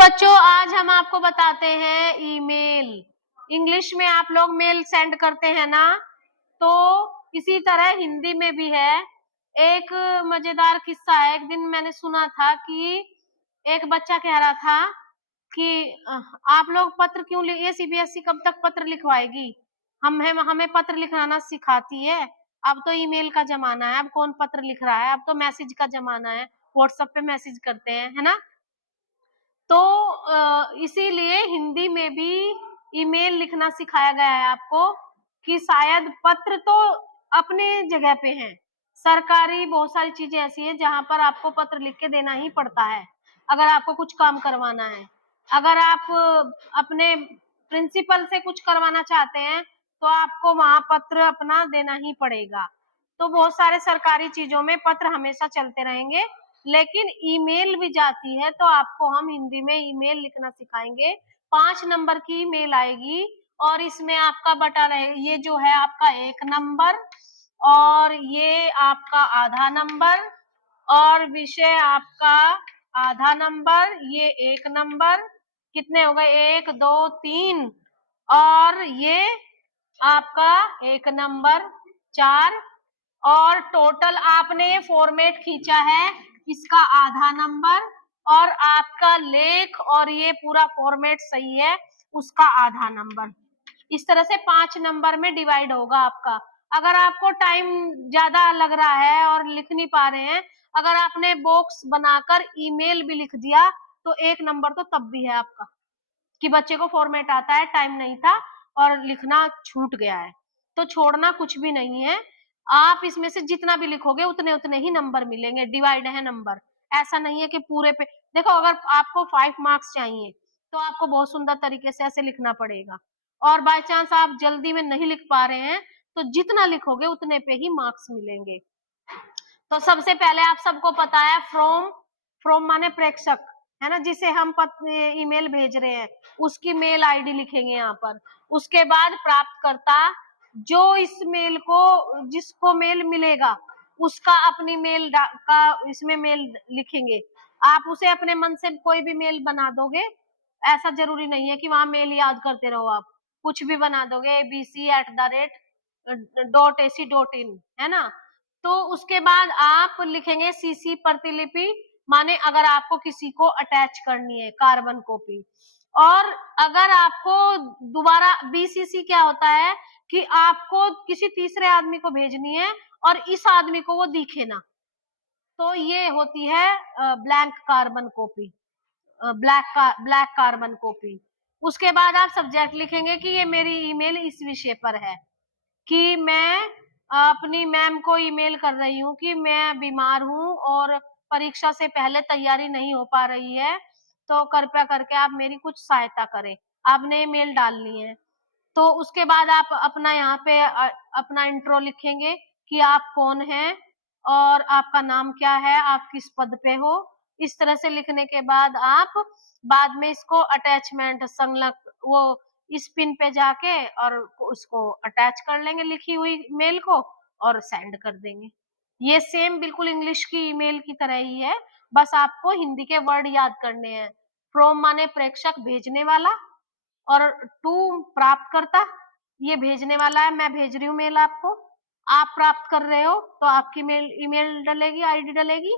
बच्चों आज हम आपको बताते हैं ईमेल। इंग्लिश में आप लोग मेल सेंड करते हैं ना, तो इसी तरह हिंदी में भी है। एक मजेदार किस्सा है। एक दिन मैंने सुना था कि एक बच्चा कह रहा था कि आप लोग पत्र क्यों ये सीबीएसई कब तक पत्र लिखवाएगी? हमें पत्र लिखना सिखाती है। अब तो ईमेल का जमाना है, अब कौन पत्र लिख रहा है, अब तो मैसेज का जमाना है, व्हाट्सएप पे मैसेज करते हैं, है ना। तो इसीलिए हिंदी में भी ईमेल लिखना सिखाया गया है आपको कि शायद पत्र तो अपने जगह पे हैं, सरकारी बहुत सारी चीजें ऐसी हैं जहां पर आपको पत्र लिख के देना ही पड़ता है अगर आपको कुछ काम करवाना है। अगर आप अपने प्रिंसिपल से कुछ करवाना चाहते हैं तो आपको वहां पत्र अपना देना ही पड़ेगा। तो बहुत सारे सरकारी चीजों में पत्र हमेशा चलते रहेंगे, लेकिन ईमेल भी जाती है। तो आपको हम हिंदी में ईमेल लिखना सिखाएंगे। 5 नंबर की ईमेल आएगी और इसमें आपका बटा रहे, ये जो है आपका 1 नंबर और ये आपका आधा नंबर और विषय आपका आधा नंबर, ये 1 नंबर, कितने हो गए 1 2 3 और ये आपका 1 नंबर 4 और टोटल आपने ये फॉर्मेट खींचा है इसका आधा नंबर और आपका लेख और ये पूरा फॉर्मेट सही है उसका आधा नंबर। इस तरह से 5 नंबर में डिवाइड होगा आपका। अगर आपको टाइम ज्यादा लग रहा है और लिख नहीं पा रहे हैं, अगर आपने बॉक्स बनाकर ईमेल भी लिख दिया तो 1 नंबर तो तब भी है आपका कि बच्चे को फॉर्मेट आता है, टाइम नहीं था और लिखना छूट गया है। तो छोड़ना कुछ भी नहीं है, आप इसमें से जितना भी लिखोगे उतने उतने ही नंबर मिलेंगे, डिवाइड है नंबर। ऐसा नहीं है कि पूरे पे देखो, अगर आपको 5 मार्क्स चाहिए तो आपको बहुत सुंदर तरीके से ऐसे लिखना पड़ेगा और बाय चांस आप जल्दी में नहीं लिख पा रहे हैं तो जितना लिखोगे उतने पे ही मार्क्स मिलेंगे। तो सबसे पहले आप सबको पता है फ्रॉम माने प्रेषक है ना, जिसे हम ईमेल भेज रहे हैं उसकी मेल आईडी लिखेंगे यहाँ पर। उसके बाद प्राप्तकर्ता, जो इस मेल को जिसको मेल मिलेगा उसका अपनी मेल का इसमें मेल लिखेंगे। आप उसे अपने मन से कोई भी मेल बना दोगे, ऐसा जरूरी नहीं है कि वहां मेल याद करते रहो, आप कुछ भी बना दोगे abc@.ac.in है ना। तो उसके बाद आप लिखेंगे सीसी प्रतिलिपि, माने अगर आपको किसी को अटैच करनी है कार्बन कॉपी। और अगर आपको दोबारा बीसीसी क्या होता है कि आपको किसी तीसरे आदमी को भेजनी है और इस आदमी को वो दिखे ना, तो ये होती है blank carbon copy, black carbon copy. उसके बाद आप सब्जेक्ट लिखेंगे कि ये मेरी ईमेल इस विषय पर है, कि मैं अपनी मैम को ईमेल कर रही हूँ कि मैं बीमार हूँ और परीक्षा से पहले तैयारी नहीं हो पा रही है, तो कृपया करके आप मेरी कुछ सहायता करें। आपने ईमेल डालनी है। तो उसके बाद आप अपना यहाँ पे अपना इंट्रो लिखेंगे कि आप कौन हैं और आपका नाम क्या है, आप किस पद पे हो। इस तरह से लिखने के बाद आप बाद में इसको अटैचमेंट संलग्न वो इस पिन पे जाके और उसको अटैच कर लेंगे लिखी हुई मेल को और सेंड कर देंगे। ये सेम बिल्कुल इंग्लिश की ईमेल की तरह ही है, बस आपको हिंदी के वर्ड याद करने हैं। फ्रॉम माने प्रेषक भेजने वाला और टू प्राप्तकर्ता, ये भेजने वाला है, मैं भेज रही हूँ मेल आपको, आप प्राप्त कर रहे हो तो आपकी मेल ईमेल डलेगी, आईडी डलेगी।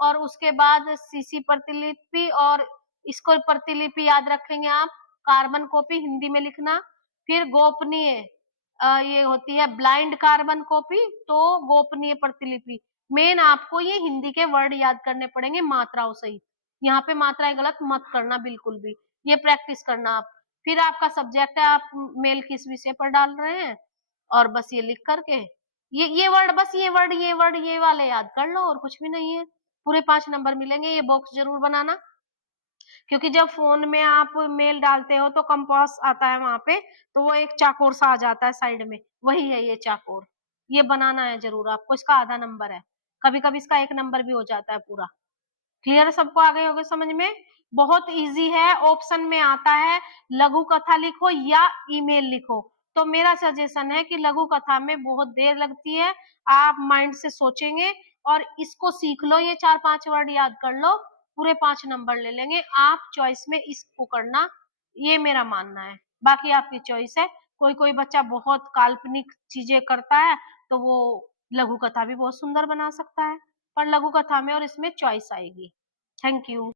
और उसके बाद सीसी प्रतिलिपि, और इसको प्रतिलिपि याद रखेंगे आप, कार्बन कॉपी हिंदी में लिखना। फिर गोपनीय, ये होती है ब्लाइंड कार्बन कॉपी, तो गोपनीय प्रतिलिपि। मेन आपको ये हिंदी के वर्ड याद करने पड़ेंगे मात्राओं सहित, यहाँ पे मात्राएं गलत मत करना बिल्कुल भी, ये प्रैक्टिस करना आप। फिर आपका सब्जेक्ट है, आप मेल किस विषय पर डाल रहे हैं और बस ये लिख करके ये वर्ड, बस ये वाले याद कर लो और कुछ भी नहीं है। पूरे 5 नंबर मिलेंगे। ये बॉक्स जरूर बनाना, क्योंकि जब फोन में आप मेल डालते हो तो कंपास आता है वहां पे, तो वो एक चाकोर सा आ जाता है साइड में, वही है ये चाकोर। ये बनाना है जरूर आपको, इसका आधा नंबर है, कभी कभी इसका 1 नंबर भी हो जाता है पूरा। क्लियर है सबको, आ गए होगे समझ में। बहुत इजी है, ऑप्शन में आता है लघु कथा लिखो या ईमेल लिखो। तो मेरा सजेशन है कि लघु कथा में बहुत देर लगती है, आप माइंड से सोचेंगे और इसको सीख लो, ये 4-5 वर्ड याद कर लो पूरे 5 नंबर ले लेंगे। आप चॉइस में इसको करना, ये मेरा मानना है। बाकी आपकी चॉइस है। कोई कोई बच्चा बहुत काल्पनिक चीजें करता है तो वो लघु कथा भी बहुत सुंदर बना सकता है, पर लघु कथा में और इसमें चॉइस आएगी। Thank you.